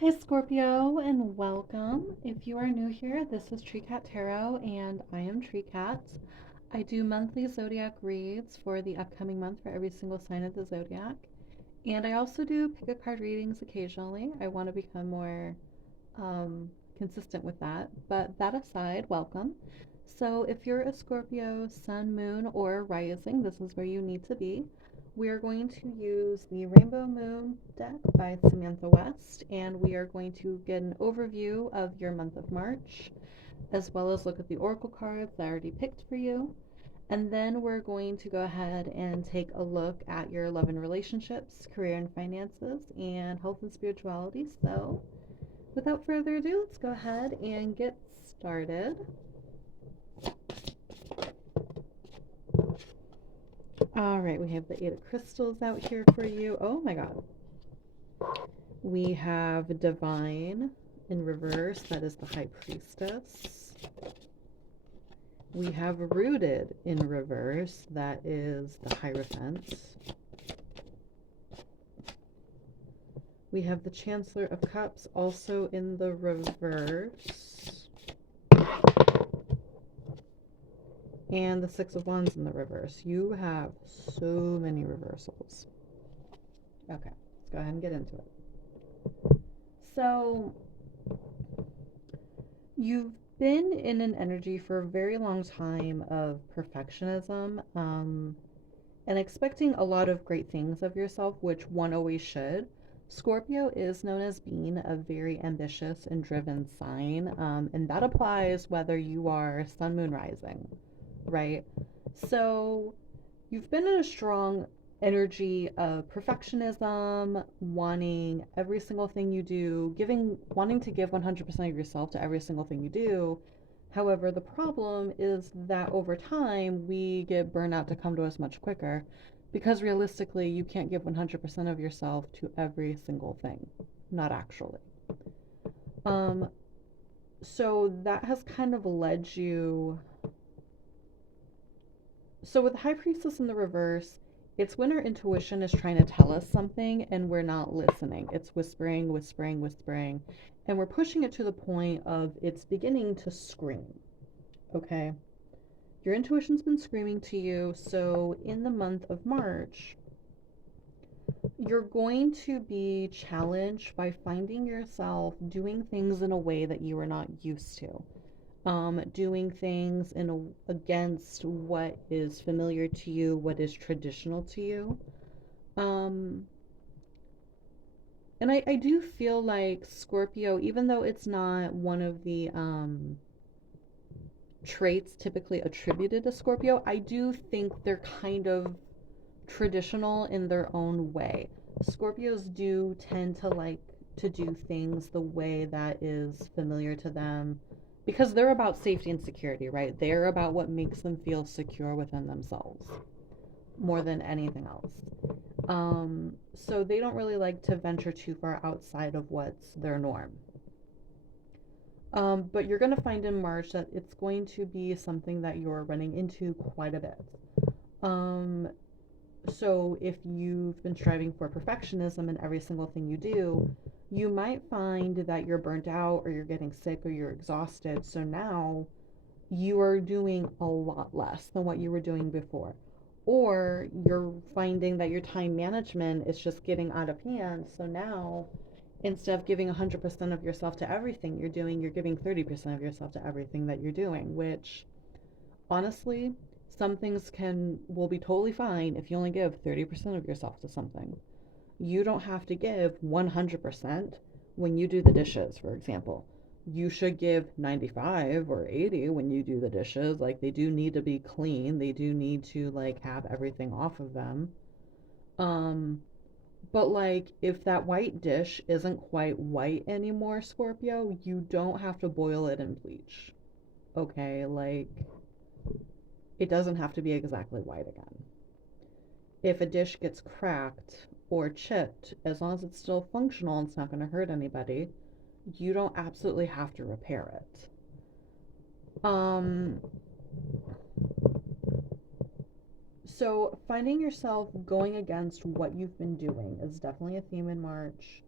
Hi, Scorpio, and welcome. If you are new here, this is Tree Cat Tarot, and I am Tree Cat. I do monthly zodiac reads for the upcoming month for every single sign of the zodiac. And I also do pick a card readings occasionally. I want to become more consistent with that. But that aside, welcome. So, if you're a Scorpio, sun, moon, or rising, this is where you need to be. We are going to use the Rainbow Moon deck by Samantha West, and we are going to get an overview of your month of March, as well as look at the oracle cards I already picked for you. And then we're going to go ahead and take a look at your love and relationships, career and finances, and health and spirituality. So, without further ado, let's go ahead and get started. All right, we have the Eight of Crystals out here for you. Oh my God. We have Divine in reverse. That is the High Priestess. We have Rooted in reverse. That is the Hierophant. We have the Chancellor of Cups also in the reverse. And the Six of Wands in the reverse. You have so many reversals. Okay, let's go ahead and get into it. So, you've been in an energy for a very long time of perfectionism and expecting a lot of great things of yourself, which one always should. Scorpio is known as being a very ambitious and driven sign, and that applies whether you are sun, moon, rising, right? So you've been in a strong energy of perfectionism, wanting every single thing you do, wanting to give 100% of yourself to every single thing you do. However, the problem is that over time, we get burnout to come to us much quicker because realistically, you can't give 100% of yourself to every single thing. Not actually. Um, so that has kind of led you. So with the High Priestess in the reverse, it's when our intuition is trying to tell us something and we're not listening. It's whispering, whispering, whispering, and we're pushing it to the point of it's beginning to scream. Okay? Your intuition's been screaming to you, so in the month of March, you're going to be challenged by finding yourself doing things in a way that you are not used to. Doing things against what is familiar to you, what is traditional to you. Um, and I do feel like Scorpio, even though it's not one of the traits typically attributed to Scorpio, I do think they're kind of traditional in their own way. Scorpios do tend to like to do things the way that is familiar to them because they're about safety and security, right? They're about what makes them feel secure within themselves more than anything else. So they don't really like to venture too far outside of what's their norm. But you're going to find in March that it's going to be something that you're running into quite a bit. Um, So if you've been striving for perfectionism in every single thing you do, you might find that you're burnt out or you're getting sick or you're exhausted. So now you are doing a lot less than what you were doing before. Or you're finding that your time management is just getting out of hand. So now instead of giving 100% of yourself to everything you're doing, you're giving 30% of yourself to everything that you're doing, which honestly, some things will be totally fine if you only give 30% of yourself to something. You don't have to give 100% when you do the dishes, for example. You should give 95 or 80 when you do the dishes. Like they do need to be clean. They do need to like have everything off of them. Um but like if that white dish isn't quite white anymore, Scorpio, you don't have to boil it in bleach. Okay? Like it doesn't have to be exactly white again. If a dish gets cracked or chipped, as long as it's still functional and it's not going to hurt anybody, you don't absolutely have to repair it. Um, so finding yourself going against what you've been doing is definitely a theme in March.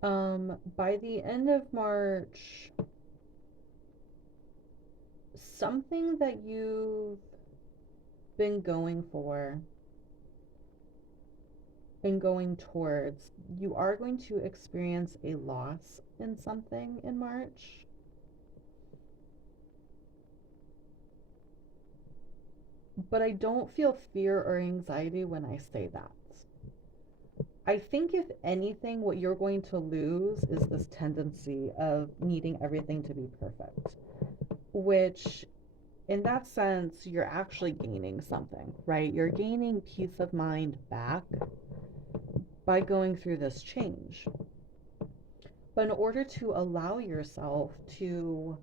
By the end of March, something that you've been going for and going towards, you are going to experience a loss in something in March. But I don't feel fear or anxiety when I say that. I think, if anything, what you're going to lose is this tendency of needing everything to be perfect, which, in that sense, you're actually gaining something, right? You're gaining peace of mind back by going through this change. But in order to allow yourself to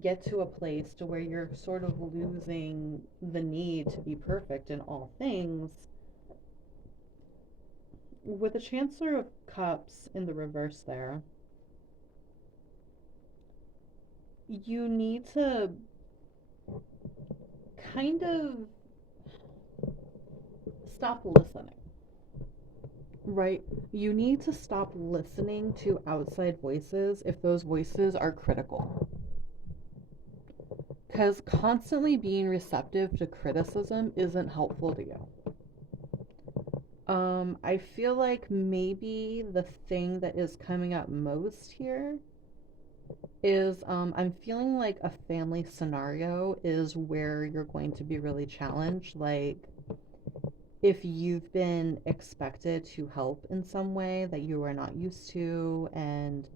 get to a place to where you're sort of losing the need to be perfect in all things, with the Chancellor of Cups in the reverse there, you need to kind of stop listening, right? You need to stop listening to outside voices if those voices are critical. Because constantly being receptive to criticism isn't helpful to you. I feel like maybe the thing that is coming up most here is I'm feeling like a family scenario is where you're going to be really challenged. Like, if you've been expected to help in some way that you are not used to, and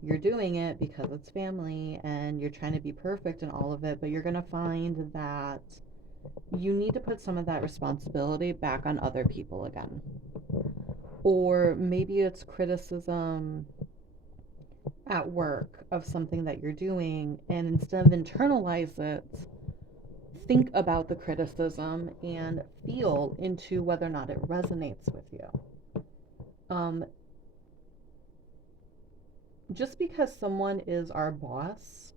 you're doing it because it's family and you're trying to be perfect in all of it, but you're going to find that you need to put some of that responsibility back on other people again. Or maybe it's criticism at work of something that you're doing, and instead of internalize it, think about the criticism and feel into whether or not it resonates with you. Um, just because someone is our boss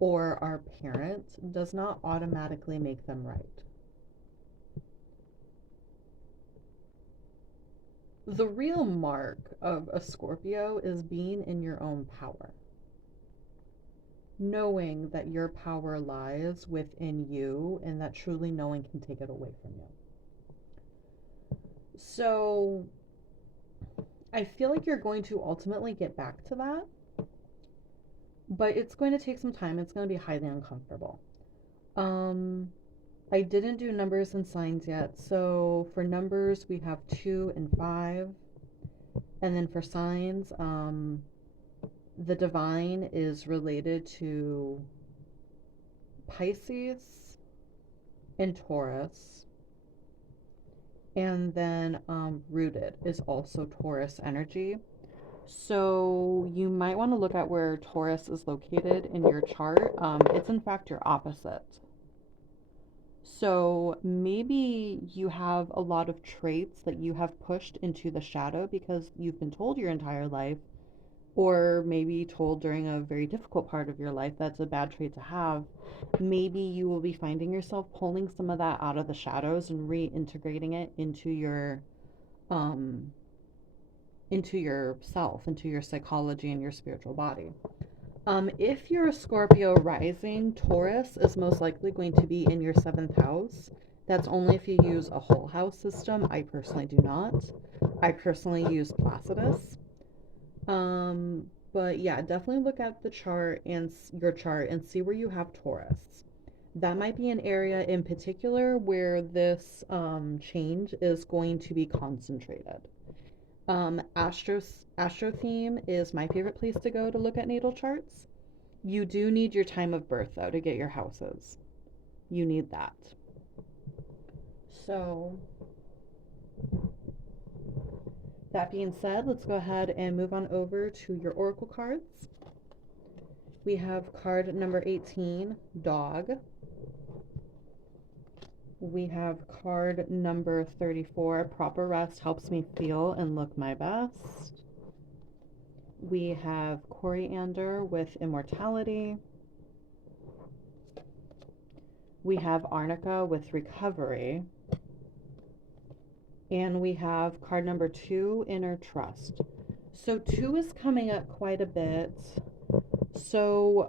or our parent does not automatically make them right. The real mark of a Scorpio is being in your own power, knowing that your power lies within you and that truly no one can take it away from you. So I feel like you're going to ultimately get back to that, but it's going to take some time. It's going to be highly uncomfortable. Um, I didn't do numbers and signs yet. So for numbers, we have 2 and 5. And then for signs, the divine is related to Pisces and Taurus. And then rooted is also Taurus energy. So you might want to look at where Taurus is located in your chart. It's in fact your opposite. So maybe you have a lot of traits that you have pushed into the shadow because you've been told your entire life, or maybe told during a very difficult part of your life that's a bad trait to have. Maybe you will be finding yourself pulling some of that out of the shadows and reintegrating it um into yourself, into your psychology and your spiritual body. If you're a Scorpio rising, Taurus is most likely going to be in your seventh house. That's only if you use a whole house system. I personally do not. I personally use Placidus. But yeah, definitely look at the chart and your chart and see where you have Taurus. That might be an area in particular where this change is going to be concentrated. Astro theme is my favorite place to go to look at natal charts. You do need your time of birth though to get your houses. You need that. So that being said, let's go ahead and move on over to your oracle cards. We have card number 18, dog. We have card number 34, proper rest helps me feel and look my best. We have coriander with immortality. We have arnica with recovery. And we have card number 2, inner trust. So 2 is coming up quite a bit. So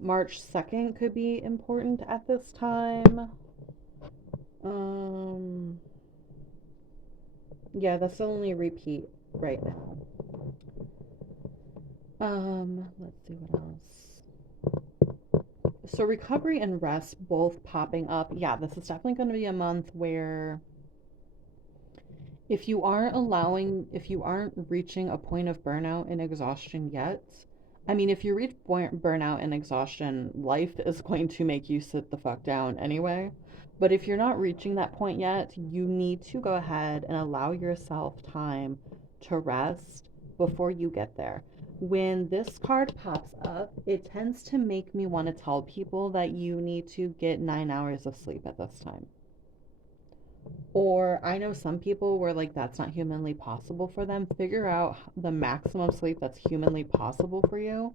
March 2nd could be important at this time. Um, yeah, that's the only repeat right now. Let's see what else. So recovery and rest both popping up. Yeah, this is definitely going to be a month where if you aren't reaching a point of burnout and exhaustion yet, I mean, if you reach burnout and exhaustion, life is going to make you sit the fuck down anyway. But if you're not reaching that point yet, you need to go ahead and allow yourself time to rest before you get there. When this card pops up, it tends to make me want to tell people that you need to get 9 hours of sleep at this time. Or I know some people where like that's not humanly possible for them. Figure out the maximum sleep that's humanly possible for you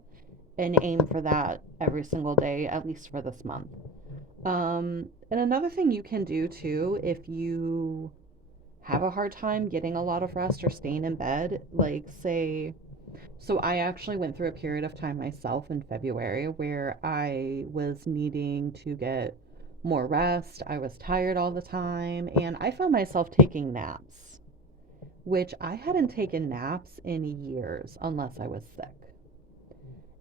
and aim for that every single day, at least for this month. And another thing you can do too, if you have a hard time getting a lot of rest or staying in bed, like say, so I actually went through a period of time myself in February where I was needing to get more rest. I was tired all the time, and I found myself taking naps, which I hadn't taken naps in years unless I was sick.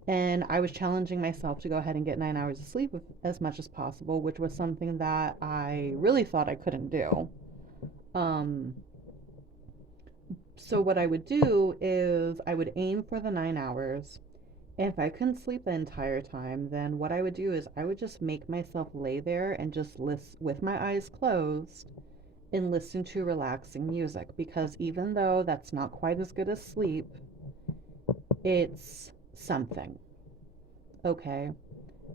And I was challenging myself to go ahead and get 9 hours of sleep as much as possible, which was something that I really thought I couldn't do. Um, so, what I would do is I would aim for the 9 hours. And if I couldn't sleep the entire time, then what I would do is I would just make myself lay there and just listen with my eyes closed and listen to relaxing music. Because even though that's not quite as good as sleep, it's something. Okay.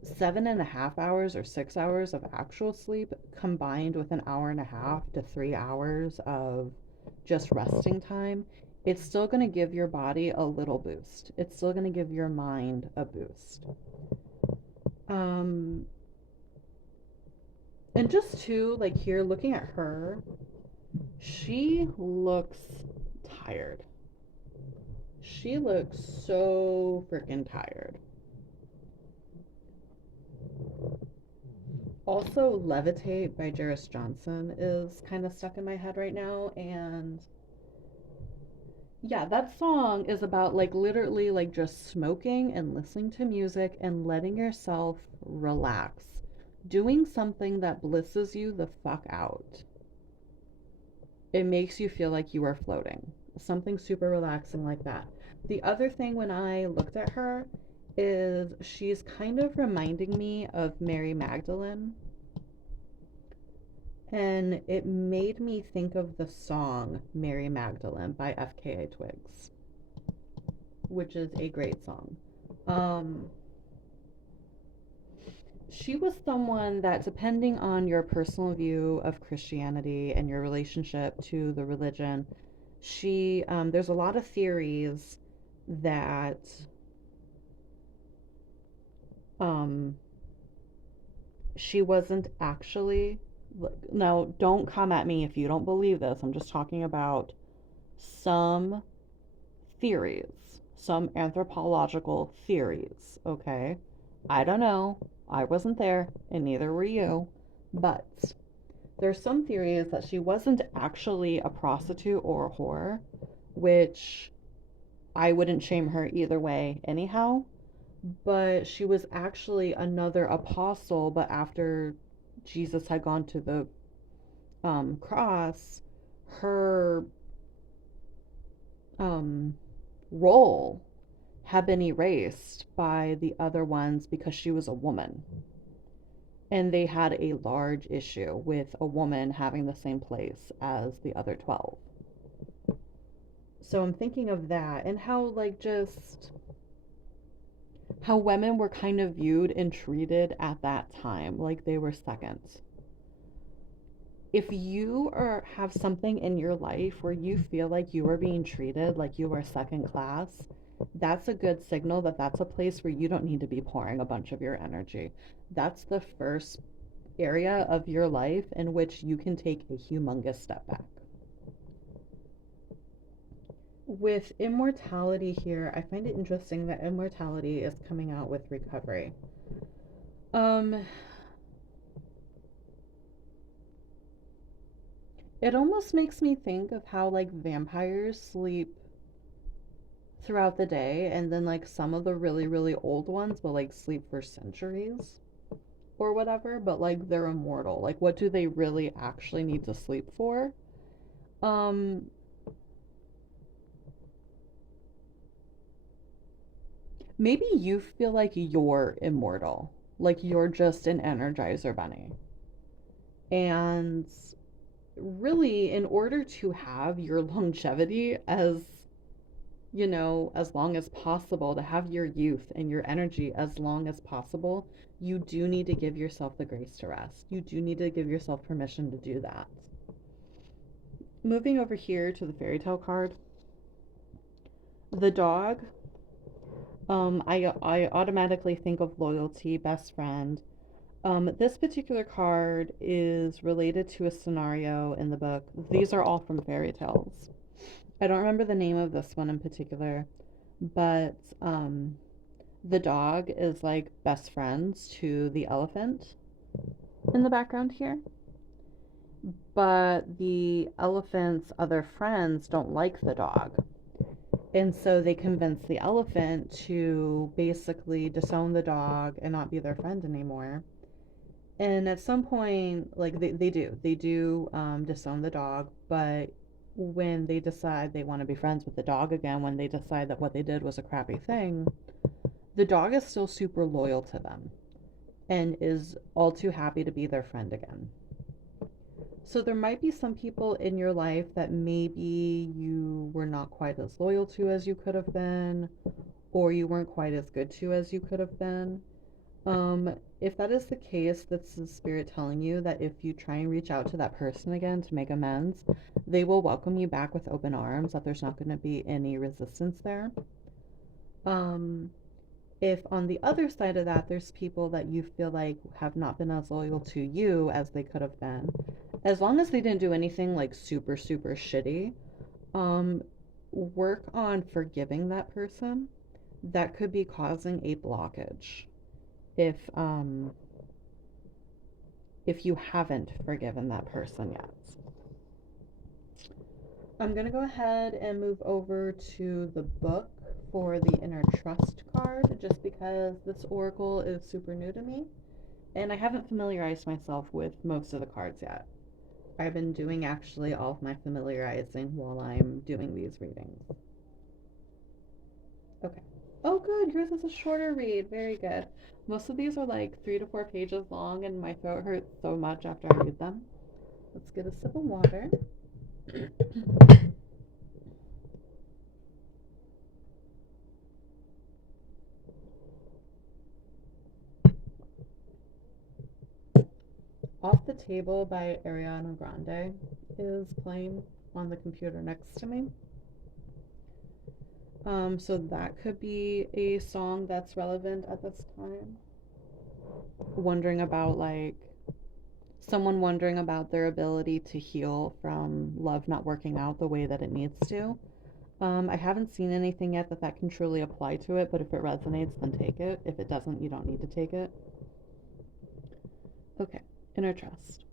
7.5 hours or 6 hours of actual sleep combined with an hour and a half to 3 hours of just resting time, it's still going to give your body a little boost. It's still going to give your mind a boost. Um, and just to like here, looking at her, she looks tired. She looks so freaking tired. Also, Levitate by Jairus Johnson is kind of stuck in my head right now. And yeah, that song is about like literally like just smoking and listening to music and letting yourself relax. Doing something that blisses you the fuck out. It makes you feel like you are floating. Something super relaxing like that. The other thing when I looked at her is she's kind of reminding me of Mary Magdalene. And it made me think of the song Mary Magdalene by FKA Twigs, which is a great song. Um, she was someone that, depending on your personal view of Christianity and your relationship to the religion, there's a lot of theories that um, she wasn't actually. Now, don't come at me if you don't believe this. I'm just talking about some theories, some anthropological theories, okay? I don't know. I wasn't there, and neither were you. But there's some theories that she wasn't actually a prostitute or a whore, which I wouldn't shame her either way, anyhow. But she was actually another apostle, but after Jesus had gone to the cross, her um, role had been erased by the other ones because she was a woman. And they had a large issue with a woman having the same place as the other 12. So I'm thinking of that and how, like, just how women were kind of viewed and treated at that time like they were second. If you have something in your life where you feel like you are being treated like you are second class, that's a good signal that that's a place where you don't need to be pouring a bunch of your energy. That's the first area of your life in which you can take a humongous step back. With immortality here, I find it interesting that immortality is coming out with recovery. Um, it almost makes me think of how like vampires sleep throughout the day, and then like some of the really, really old ones will like sleep for centuries or whatever, but like they're immortal. Like, what do they really actually need to sleep for? Um, Maybe you feel like you're immortal, like you're just an Energizer bunny. And really, in order to have your longevity as long as possible, to have your youth and your energy as long as possible, you do need to give yourself the grace to rest. You do need to give yourself permission to do that. Moving over here to the fairy tale card, the dog. I automatically think of loyalty, best friend. This particular card is related to a scenario in the book. These are all from fairy tales. I don't remember the name of this one in particular, but the dog is like best friends to the elephant in the background here. But the elephant's other friends don't like the dog. And so they convince the elephant to basically disown the dog and not be their friend anymore. And at some point, like they do disown the dog, but when they decide they want to be friends with the dog again, when they decide that what they did was a crappy thing, the dog is still super loyal to them and is all too happy to be their friend again. So there might be some people in your life that maybe you were not quite as loyal to as you could have been, or you weren't quite as good to as you could have been. If that is the case, that's the spirit telling you that if you try and reach out to that person again to make amends, they will welcome you back with open arms, that there's not going to be any resistance there. Um, if on the other side of that, there's people that you feel like have not been as loyal to you as they could have been, as long as they didn't do anything like super, super shitty, um, work on forgiving that person. That could be causing a blockage if if you haven't forgiven that person yet. I'm going to go ahead and move over to the book for the inner trust card, just because this oracle is super new to me and I haven't familiarized myself with most of the cards yet. I've been doing actually all of my familiarizing while I'm doing these readings. Okay. Oh, good. Yours is a shorter read. Very good. Most of these are like 3 to 4 pages long, and my throat hurts so much after I read them. Let's get a sip of water. Off the Table by Ariana Grande is playing on the computer next to me. So that could be a song that's relevant at this time. Wondering about like someone wondering about their ability to heal from love not working out the way that it needs to. I haven't seen anything yet that can truly apply to it, but if it resonates, then take it. If it doesn't, you don't need to take it. Okay, inner trust.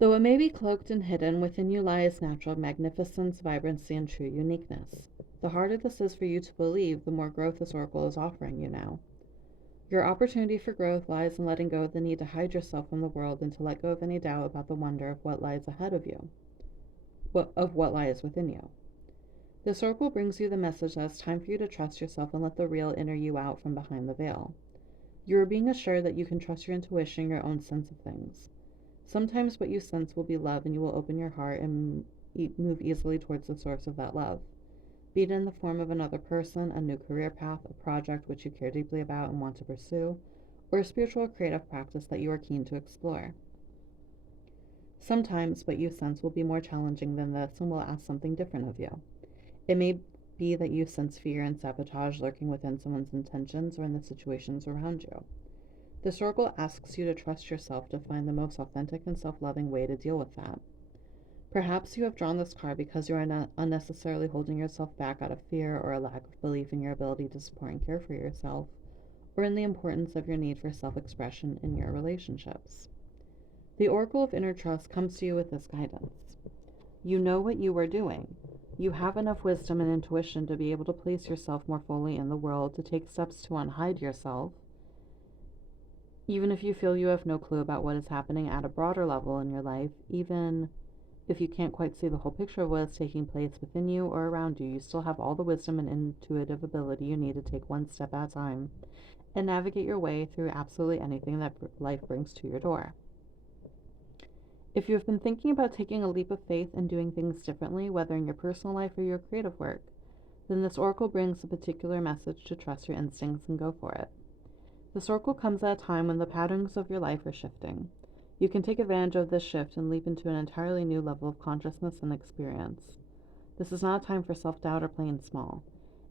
Though it may be cloaked and hidden, within you lies natural magnificence, vibrancy, and true uniqueness. The harder this is for you to believe, the more growth this oracle is offering you now. Your opportunity for growth lies in letting go of the need to hide yourself from the world and to let go of any doubt about the wonder of what lies ahead of you, of what lies within you. This oracle brings you the message that it's time for you to trust yourself and let the real inner you out from behind the veil. You are being assured that you can trust your intuition and your own sense of things. Sometimes what you sense will be love, and you will open your heart and move easily towards the source of that love, be it in the form of another person, a new career path, a project which you care deeply about and want to pursue, or a spiritual or creative practice that you are keen to explore. Sometimes what you sense will be more challenging than this and will ask something different of you. It may be that you sense fear and sabotage lurking within someone's intentions or in the situations around you. This oracle asks you to trust yourself to find the most authentic and self-loving way to deal with that. Perhaps you have drawn this card because you are not unnecessarily holding yourself back out of fear or a lack of belief in your ability to support and care for yourself, or in the importance of your need for self-expression in your relationships. The Oracle of Inner Trust comes to you with this guidance. You know what you are doing. You have enough wisdom and intuition to be able to place yourself more fully in the world, to take steps to unhide yourself, even if you feel you have no clue about what is happening at a broader level in your life. Even if you can't quite see the whole picture of what is taking place within you or around you, you still have all the wisdom and intuitive ability you need to take one step at a time and navigate your way through absolutely anything that life brings to your door. If you have been thinking about taking a leap of faith and doing things differently, whether in your personal life or your creative work, then this oracle brings a particular message to trust your instincts and go for it. This oracle comes at a time when the patterns of your life are shifting. You can take advantage of this shift and leap into an entirely new level of consciousness and experience. This is not a time for self-doubt or playing small.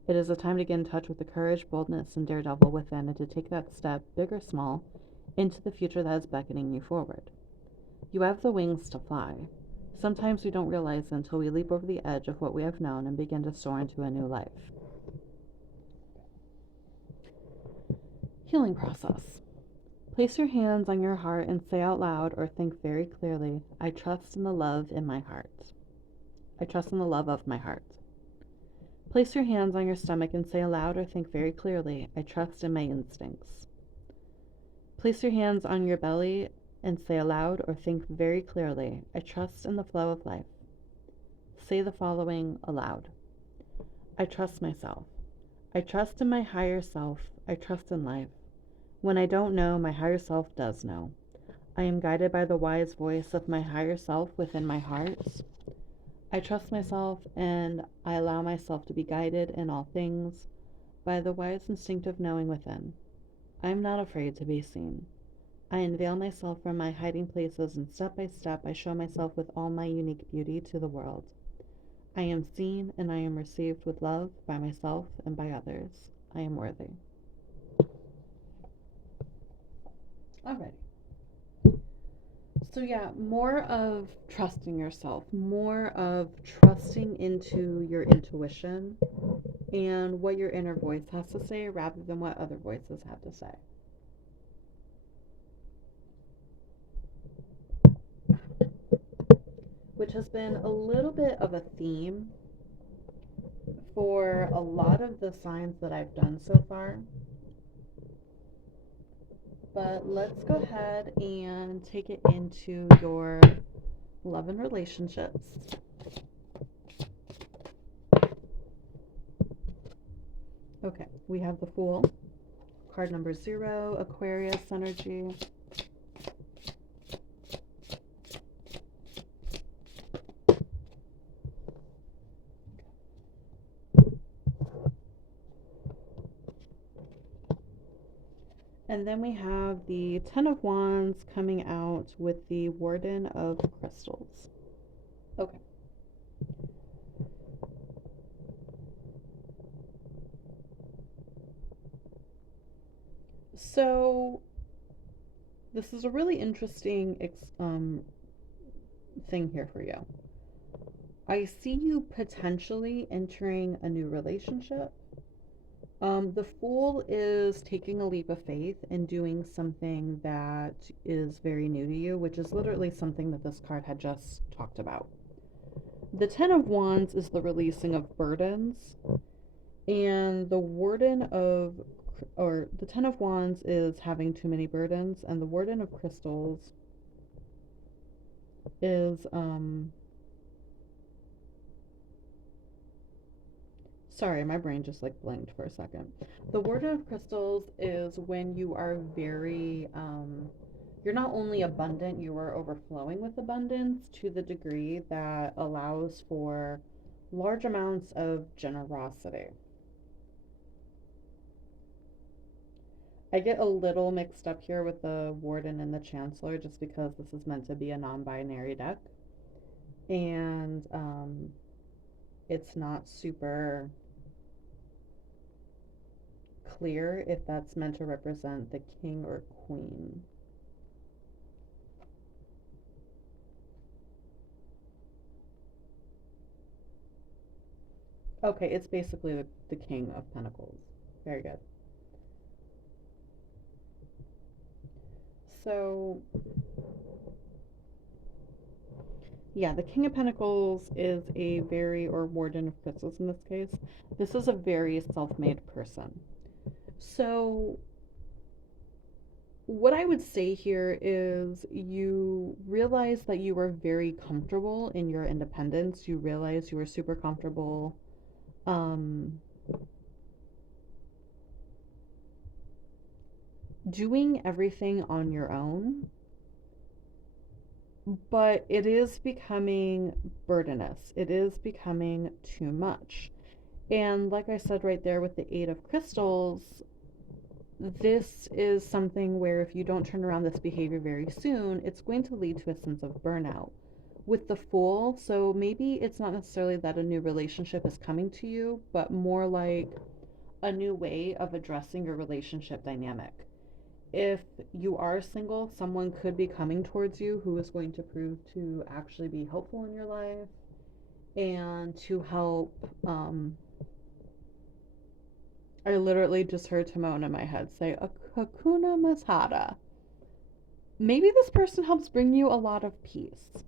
It is a time to get in touch with the courage, boldness, and daredevil within, and to take that step, big or small, into the future that is beckoning you forward. You have the wings to fly. Sometimes we don't realize it until we leap over the edge of what we have known and begin to soar into a new life. Healing process. Place your hands on your heart and say out loud or think very clearly, I trust in the love in my heart. I trust in the love of my heart. Place your hands on your stomach and say aloud or think very clearly, I trust in my instincts. Place your hands on your belly and say aloud or think very clearly, I trust in the flow of life. Say the following aloud. I trust myself. I trust in my higher self. I trust in life. When I don't know, my higher self does know. I am guided by the wise voice of my higher self within my heart. I trust myself and I allow myself to be guided in all things by the wise instinctive knowing within. I am not afraid to be seen. I unveil myself from my hiding places, and step by step I show myself with all my unique beauty to the world. I am seen and I am received with love by myself and by others. I am worthy. Alrighty. So yeah, more of trusting yourself, more of trusting into your intuition and what your inner voice has to say rather than what other voices have to say. Which has been a little bit of a theme for a lot of the signs that I've done so far. But let's go ahead and take it into your love and relationships. Okay, we have the Fool, card number 0, Aquarius energy. And then we have the Ten of Wands coming out with the Warden of Crystals. Okay. So this is a really interesting thing here for you. I see you potentially entering a new relationship. The Fool is taking a leap of faith and doing something that is very new to you, which is literally something that this card had just talked about. The Ten of Wands is the releasing of burdens, and the Ten of Wands is having too many burdens, and the Warden of Crystals is sorry, my brain just like blinked for a second. The Warden of Crystals is when you are very, you're not only abundant, you are overflowing with abundance to the degree that allows for large amounts of generosity. I get a little mixed up here with the Warden and the Chancellor just because this is meant to be a non-binary deck. And it's not super clear if that's meant to represent the king or queen. Okay, it's basically the King of Pentacles. Very good. So, yeah, the King of Pentacles is a very, or Warden of Crystals in this case, this is a very self made person. So, what I would say here is you realize that you are very comfortable in your independence. You realize you are super comfortable um, doing everything on your own, but it is becoming burdenous. It is becoming too much. And like I said right there with the Eight of Crystals, this is something where if you don't turn around this behavior very soon, it's going to lead to a sense of burnout. With the Fool, so maybe it's not necessarily that a new relationship is coming to you, but more like a new way of addressing your relationship dynamic. If you are single, someone could be coming towards you who is going to prove to actually be helpful in your life and to help. I literally just heard Timon in my head say, Hakuna Matata. Maybe this person helps bring you a lot of peace.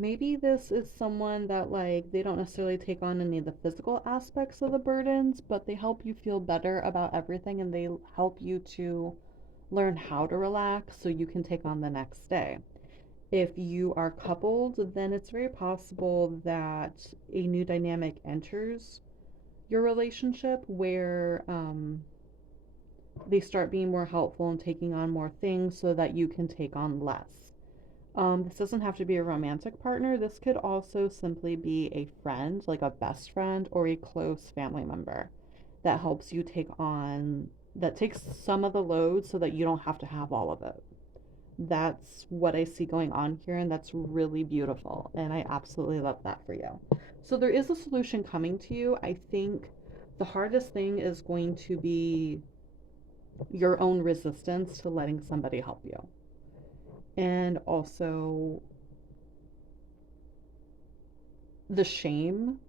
Maybe this is someone that, like, they don't necessarily take on any of the physical aspects of the burdens, but they help you feel better about everything and they help you to learn how to relax so you can take on the next day. If you are coupled, then it's very possible that a new dynamic enters your relationship where they start being more helpful and taking on more things so that you can take on less. This doesn't have to be a romantic partner. This could also simply be a friend, like a best friend or a close family member that helps you take on, that takes some of the load so that you don't have to have all of it. That's what I see going on here, and that's really beautiful. And I absolutely love that for you. So there is a solution coming to you. I think the hardest thing is going to be your own resistance to letting somebody help you. And also the shame.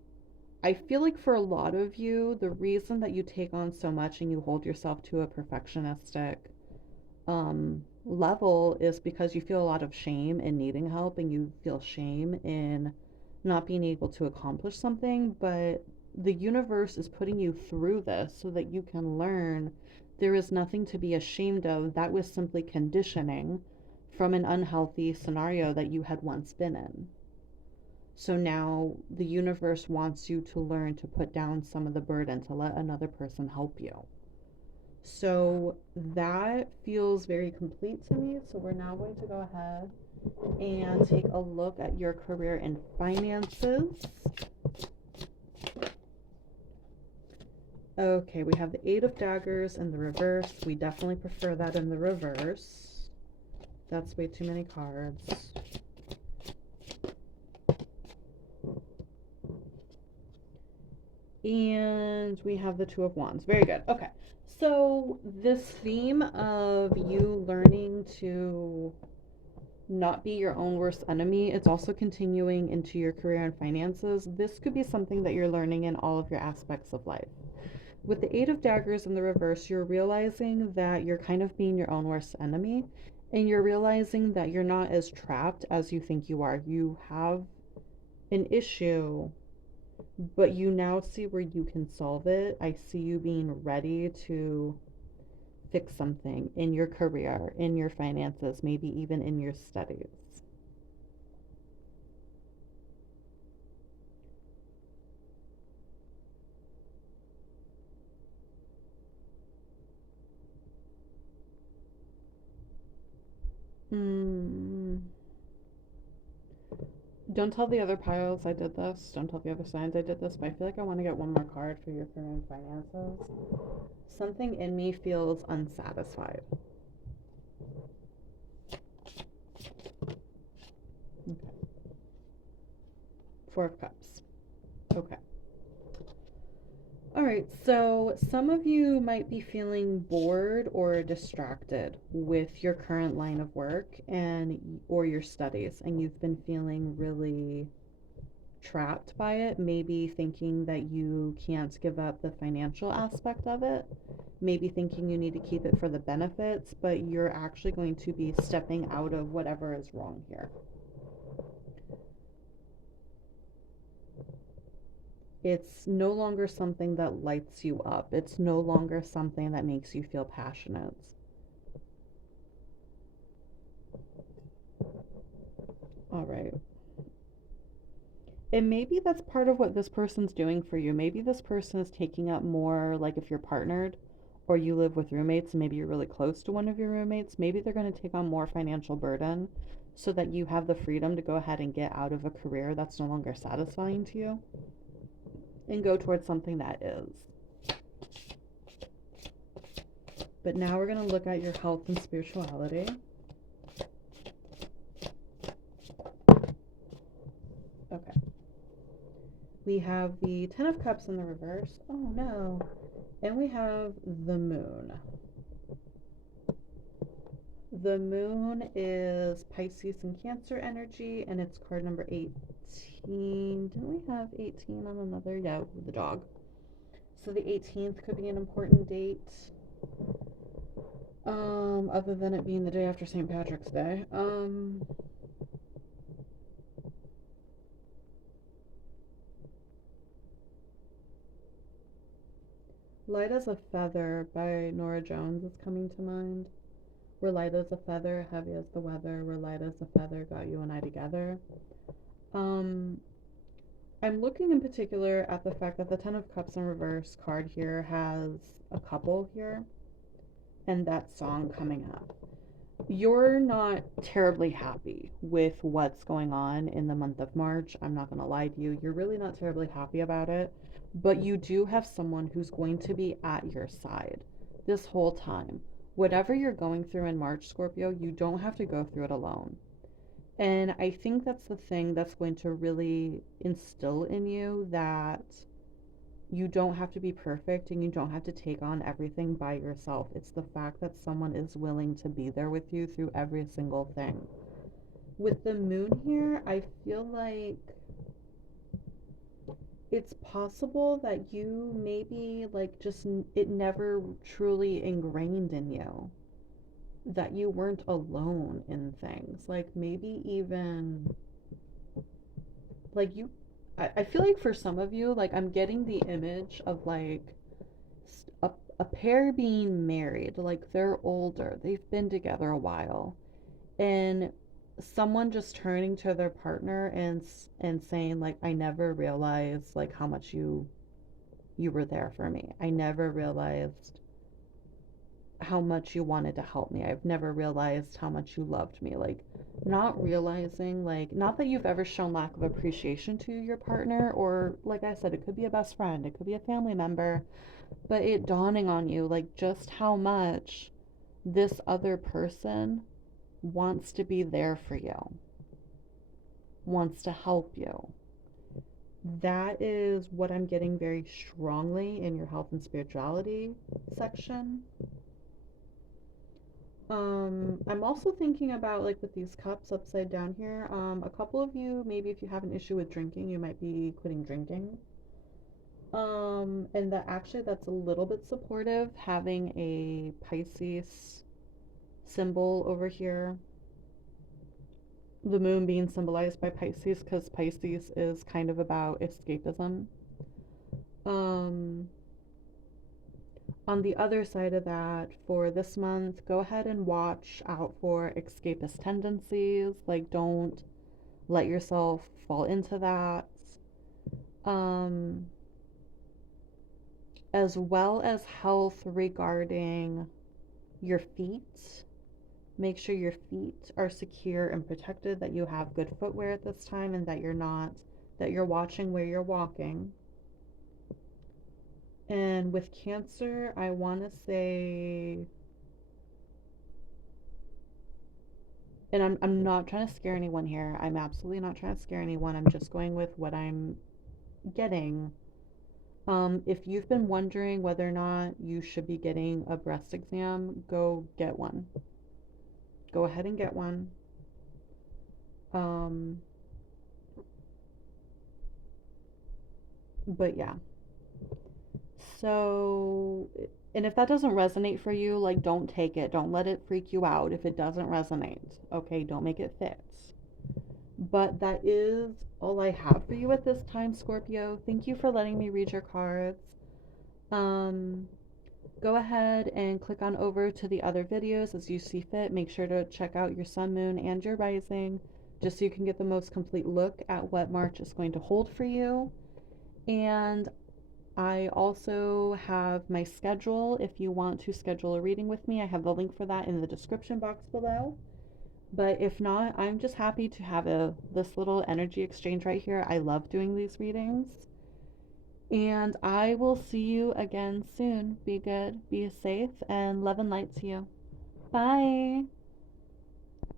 I feel like for a lot of you, the reason that you take on so much and you hold yourself to a perfectionistic level is because you feel a lot of shame in needing help and you feel shame in not being able to accomplish something. But the universe is putting you through this so that you can learn there is nothing to be ashamed of. That was simply conditioning from an unhealthy scenario that you had once been in. So now the universe wants you to learn to put down some of the burden, to let another person help you. So that feels very complete to me. So we're now going to go ahead and take a look at your career and finances. Okay, we have the Eight of Daggers in the reverse. We definitely prefer that in the reverse. That's way too many cards. And we have the Two of Wands. Very good. Okay. So this theme of you learning to not be your own worst enemy, it's also continuing into your career and finances. This could be something that you're learning in all of your aspects of life. With the Eight of Daggers in the reverse, you're realizing that you're kind of being your own worst enemy, and you're realizing that you're not as trapped as you think you are. You have an issue, but you now see where you can solve it. I see you being ready to fix something in your career, in your finances, maybe even in your studies. Mm. Don't tell the other piles I did this. Don't tell the other signs I did this, but I feel like I want to get one more card for your career and finances. Something in me feels unsatisfied. Okay. Four of Cups. Okay. All right, so some of you might be feeling bored or distracted with your current line of work and or your studies, and you've been feeling really trapped by it, maybe thinking that you can't give up the financial aspect of it, maybe thinking you need to keep it for the benefits, but you're actually going to be stepping out of whatever is wrong here. It's no longer something that lights you up. It's no longer something that makes you feel passionate. All right. And maybe that's part of what this person's doing for you. Maybe this person is taking up more, like if you're partnered or you live with roommates and maybe you're really close to one of your roommates, maybe they're going to take on more financial burden so that you have the freedom to go ahead and get out of a career that's no longer satisfying to you and go towards something that is. But now we're going to look at your health and spirituality. Okay. We have the Ten of Cups in the reverse. Oh no. And we have the Moon. The Moon is Pisces and Cancer energy, and it's card number 18. Didn't we have 18 on another? Yeah, with the dog. So the 18th could be an important date. Other than it being the day after St. Patrick's Day. Light as a Feather by Nora Jones is coming to mind. We're light as a feather, heavy as the weather. We're light as a feather, got you and I together. I'm looking in particular at the fact that the Ten of Cups in reverse card here has a couple here and that song coming up. You're not terribly happy with what's going on in the month of March. I'm not going to lie to you. You're really not terribly happy about it, but you do have someone who's going to be at your side this whole time. Whatever you're going through in March, Scorpio, you don't have to go through it alone. And I think that's the thing that's going to really instill in you that you don't have to be perfect and you don't have to take on everything by yourself. It's the fact that someone is willing to be there with you through every single thing. With the Moon here, I feel like it's possible that you maybe like just it never truly ingrained in you that you weren't alone in things. Like maybe even like you I feel like for some of you, like I'm getting the image of like a pair being married, like they're older, they've been together a while, and someone just turning to their partner and saying like, I never realized like how much you were there for me. I never realized how much you wanted to help me. I've never realized how much you loved me. Like, not realizing, like, not that you've ever shown lack of appreciation to your partner, or, like I said, it could be a best friend, it could be a family member, but it dawning on you, like, just how much this other person wants to be there for you, wants to help you. That is what I'm getting very strongly in your health and spirituality section. I'm also thinking about like with these cups upside down here, a couple of you, maybe if you have an issue with drinking, you might be quitting drinking. And that actually that's a little bit supportive, having a Pisces symbol over here. The moon being symbolized by Pisces because Pisces is kind of about escapism. Um, On the other side of that, for this month, go ahead and watch out for escapist tendencies. Like, don't let yourself fall into that. Um, as well as health regarding your feet. Make sure your feet are secure and protected, that you have good footwear at this time, and that you're watching where you're walking. And with Cancer, I want to say, and I'm not trying to scare anyone here. I'm absolutely not trying to scare anyone. I'm just going with what I'm getting. If you've been wondering whether or not you should be getting a breast exam, go get one. Go ahead and get one. Um, But yeah. So, and if that doesn't resonate for you, like, don't take it. Don't let it freak you out if it doesn't resonate. Okay, don't make it fit. But that is all I have for you at this time, Scorpio. Thank you for letting me read your cards. Um, Go ahead and click on over to the other videos as you see fit. Make sure to check out your sun, moon, and your rising just so you can get the most complete look at what March is going to hold for you. And I also have my schedule. If you want to schedule a reading with me, I have the link for that in the description box below. But if not, I'm just happy to have this little energy exchange right here. I love doing these readings. And I will see you again soon. Be good, be safe, and love and light to you. Bye.